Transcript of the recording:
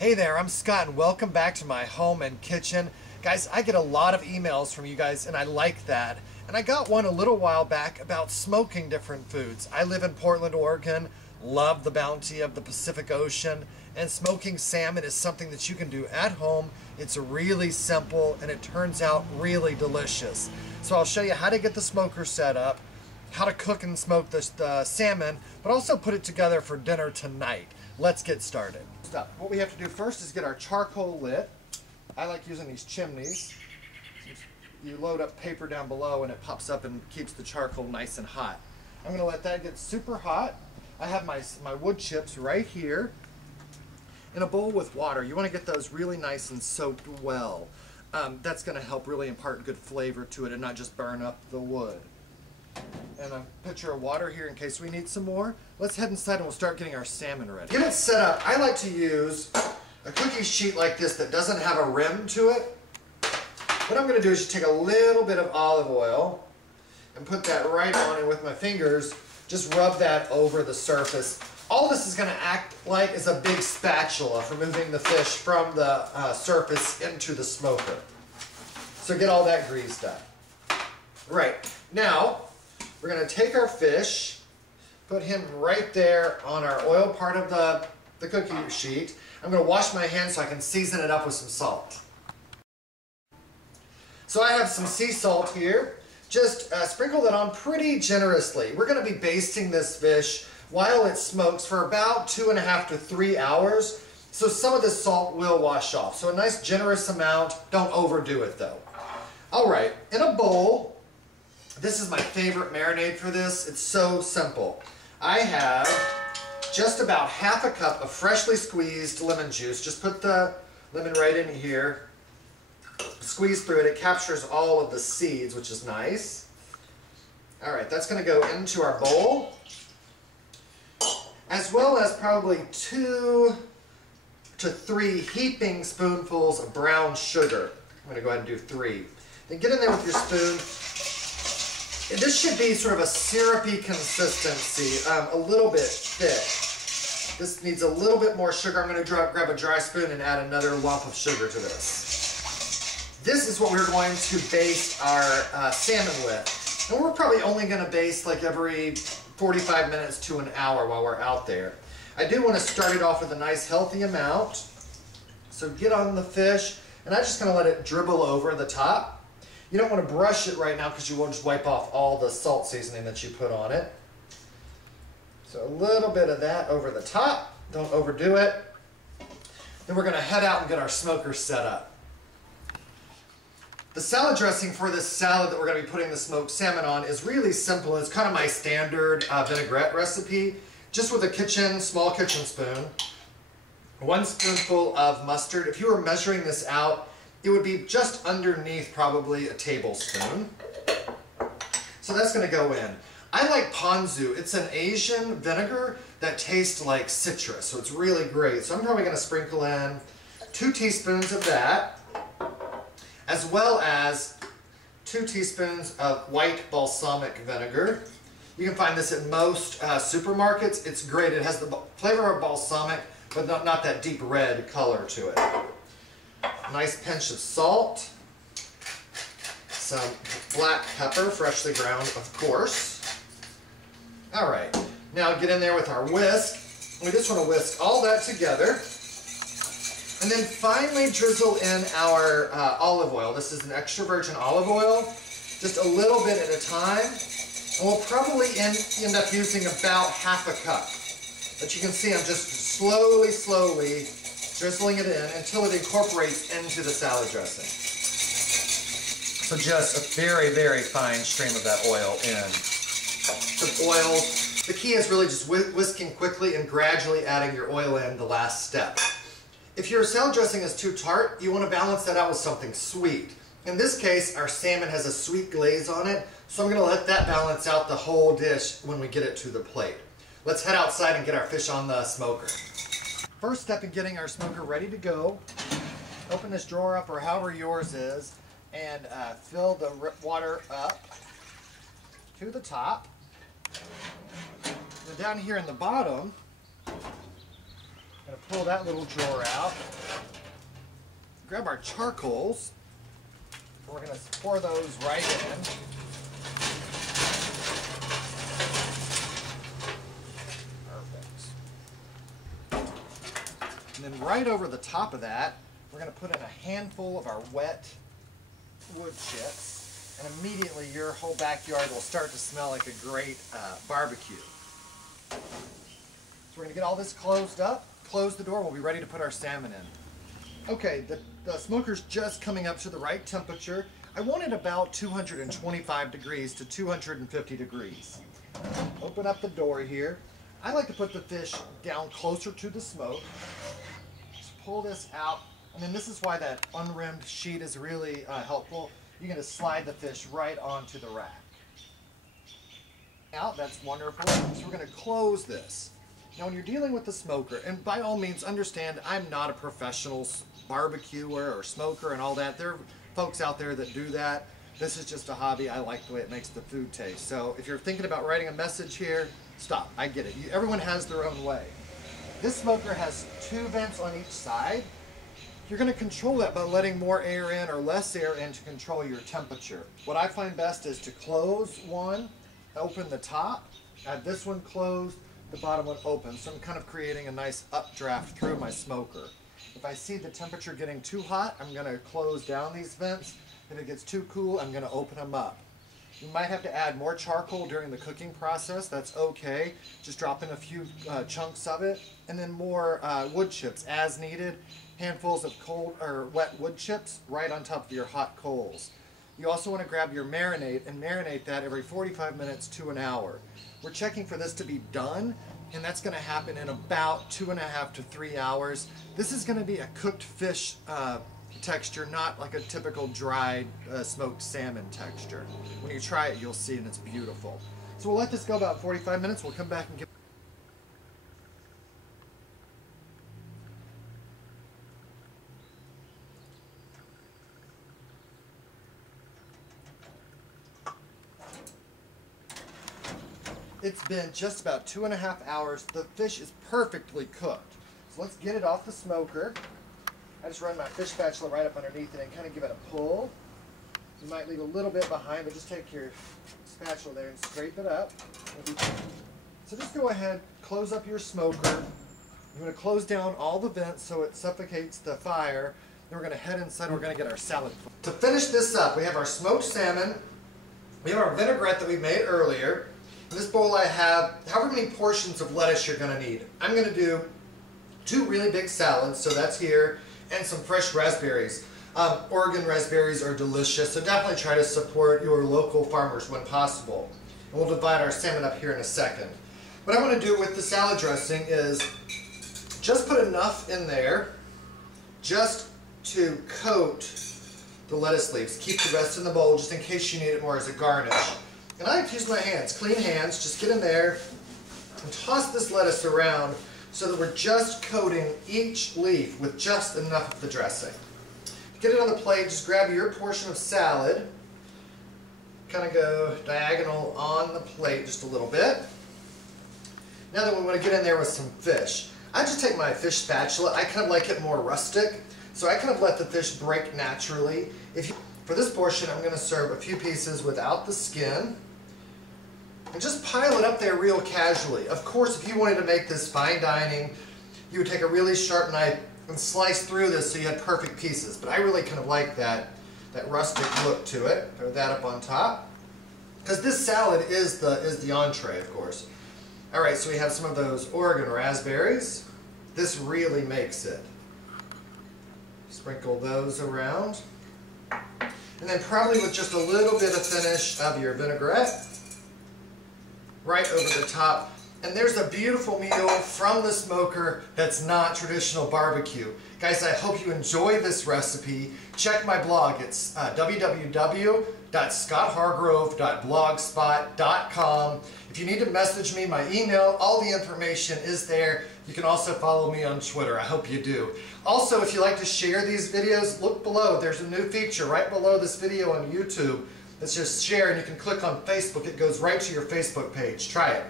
Hey there, I'm Scott and welcome back to my home and kitchen. Guys, I get a lot of emails from you guys and I like that. And I got one a little while back about smoking different foods. I live in Portland, Oregon, love the bounty of the Pacific Ocean, and smoking salmon is something that you can do at home. It's really simple and it turns out really delicious. So I'll show you how to get the smoker set up, how to cook and smoke the salmon, but also put it together for dinner tonight. Let's get started. What we have to do first is get our charcoal lit. I like using these chimneys. You load up paper down below and it pops up and keeps the charcoal nice and hot. I'm going to let that get super hot. I have my wood chips right here in a bowl with water. You want to get those really nice and soaked well. That's going to help really impart good flavor to it and not just burn up the wood. And a pitcher of water here in case we need some more. Let's head inside and we'll start getting our salmon ready. Get it set up. I like to use a cookie sheet like this that doesn't have a rim to it. What I'm going to do is just take a little bit of olive oil and put that right on, and with my fingers just rub that over the surface. All this is going to act like is a big spatula for moving the fish from the surface into the smoker. So get all that greased up. Right, now we're going to take our fish, put him right there on our oil part of the cookie sheet. I'm going to wash my hands so I can season it up with some salt. So I have some sea salt here. Just sprinkle that on pretty generously. We're going to be basting this fish while it smokes for about 2.5 to 3 hours. So some of this salt will wash off. So a nice generous amount. Don't overdo it though. All right, in a bowl, this is my favorite marinade for this. It's so simple. I have just about half a cup of freshly squeezed lemon juice. Just put the lemon right in here. Squeeze through it. It captures all of the seeds, which is nice. All right, that's going to go into our bowl, as well as probably 2 to 3 heaping spoonfuls of brown sugar. I'm going to go ahead and do 3. Then get in there with your spoon. This should be sort of a syrupy consistency, a little bit thick. This needs a little bit more sugar. I'm going to grab a dry spoon and add another lump of sugar to this. This is what we're going to baste our salmon with. And we're probably only going to baste like every 45 minutes to an hour while we're out there. I do want to start it off with a nice healthy amount. So get on the fish, and I'm just going to let it dribble over the top. You don't want to brush it right now because you will just wipe off all the salt seasoning that you put on it. So a little bit of that over the top. Don't overdo it. Then we're going to head out and get our smoker set up. The salad dressing for this salad that we're going to be putting the smoked salmon on is really simple. It's kind of my standard vinaigrette recipe, just with a small kitchen spoon, 1 spoonful of mustard. If you were measuring this out, it would be just underneath probably a tablespoon. So that's going to go in. I like Ponzu. It's an Asian vinegar that tastes like citrus, so it's really great. So I'm probably going to sprinkle in 2 teaspoons of that, as well as 2 teaspoons of white balsamic vinegar. You can find this at most supermarkets. It's great. It has the flavor of balsamic, but not that deep red color to it. Nice pinch of salt, some black pepper, freshly ground, of course. All right, now get in there with our whisk. We just want to whisk all that together. And then finally drizzle in our olive oil. This is an extra virgin olive oil, just a little bit at a time. And we'll probably end up using about half a cup. But you can see I'm just slowly drizzling it in until it incorporates into the salad dressing. So just a very fine stream of that oil in. Some oil. The key is really just whisking quickly and gradually adding your oil in the last step. If your salad dressing is too tart, you want to balance that out with something sweet. In this case, our salmon has a sweet glaze on it, so I'm going to let that balance out the whole dish when we get it to the plate. Let's head outside and get our fish on the smoker. First step in getting our smoker ready to go, open this drawer up, or however yours is, and fill the water up to the top. And down here in the bottom, Gonna pull that little drawer out. Grab our charcoals. We're gonna pour those right in. Perfect. And then right over the top of that, we're gonna put in a handful of our wet wood chips, and immediately your whole backyard will start to smell like a great barbecue. So we're gonna get all this closed up, close the door, we'll be ready to put our salmon in. Okay, the smoker's just coming up to the right temperature. I want it about 225 degrees to 250 degrees. Open up the door here. I like to put the fish down closer to the smoke. Just pull this out, and then this is why that unrimmed sheet is really helpful. You're going to slide the fish right onto the rack. Out, that's wonderful. So we're going to close this. Now when you're dealing with the smoker, and by all means understand I'm not a professional barbecuer or smoker and all that. There are folks out there that do that. This is just a hobby. I like the way it makes the food taste. So if you're thinking about writing a message here, stop. I get it. Everyone has their own way. This smoker has 2 vents on each side. You're going to control that by letting more air in or less air in to control your temperature. What I find best is to close one, open the top, have this one closed, the bottom one open. So I'm kind of creating a nice updraft through my smoker. If I see the temperature getting too hot, I'm going to close down these vents. If it gets too cool, I'm going to open them up. You might have to add more charcoal during the cooking process. That's okay. Just drop in a few chunks of it. And then more wood chips as needed. Handfuls of cold or wet wood chips right on top of your hot coals. You also want to grab your marinade and marinate that every 45 minutes to an hour. We're checking for this to be done, and that's going to happen in about 2.5 to 3 hours. This is going to be a cooked fish texture, not like a typical dried smoked salmon texture. When you try it, you'll see, and it's beautiful. So we'll let this go about 45 minutes. We'll come back and give. It's been just about 2.5 hours. The fish is perfectly cooked. So let's get it off the smoker. I just run my fish spatula right up underneath it and kind of give it a pull. You might leave a little bit behind, but just take your spatula there and scrape it up. So just go ahead, close up your smoker. You want to close down all the vents so it suffocates the fire. Then we're going to head inside and we're going to get our salad. To finish this up, we have our smoked salmon. We have our vinaigrette that we made earlier. In this bowl I have however many portions of lettuce you're going to need. I'm going to do 2 really big salads, so that's here, and some fresh raspberries. Oregon raspberries are delicious, so definitely try to support your local farmers when possible. And we'll divide our salmon up here in a second. What I want to do with the salad dressing is just put enough in there just to coat the lettuce leaves. Keep the rest in the bowl just in case you need it more as a garnish. And I like to use my hands, clean hands, just get in there and toss this lettuce around so that we're just coating each leaf with just enough of the dressing. Get it on the plate, just grab your portion of salad, kind of go diagonal on the plate just a little bit. Now that we want to get in there with some fish, I just take my fish spatula. I kind of like it more rustic, so I kind of let the fish break naturally. For this portion, I'm going to serve a few pieces without the skin. And just pile it up there real casually. Of course, if you wanted to make this fine dining, you would take a really sharp knife and slice through this so you had perfect pieces. But I really kind of like that rustic look to it. Throw that up on top. Because this salad is the entree, of course. All right, so we have some of those Oregon raspberries. This really makes it. Sprinkle those around. And then probably with just a little bit of finish of your vinaigrette right over the top. And there's a beautiful meal from the smoker that's not traditional barbecue. Guys, I hope you enjoy this recipe. Check my blog. It's www.scotthargrove.blogspot.com. If you need to message me, my email, all the information is there. You can also follow me on Twitter. I hope you do. Also, if you like to share these videos, look below. There's a new feature right below this video on YouTube. Let's just share, and you can click on Facebook. It goes right to your Facebook page. Try it.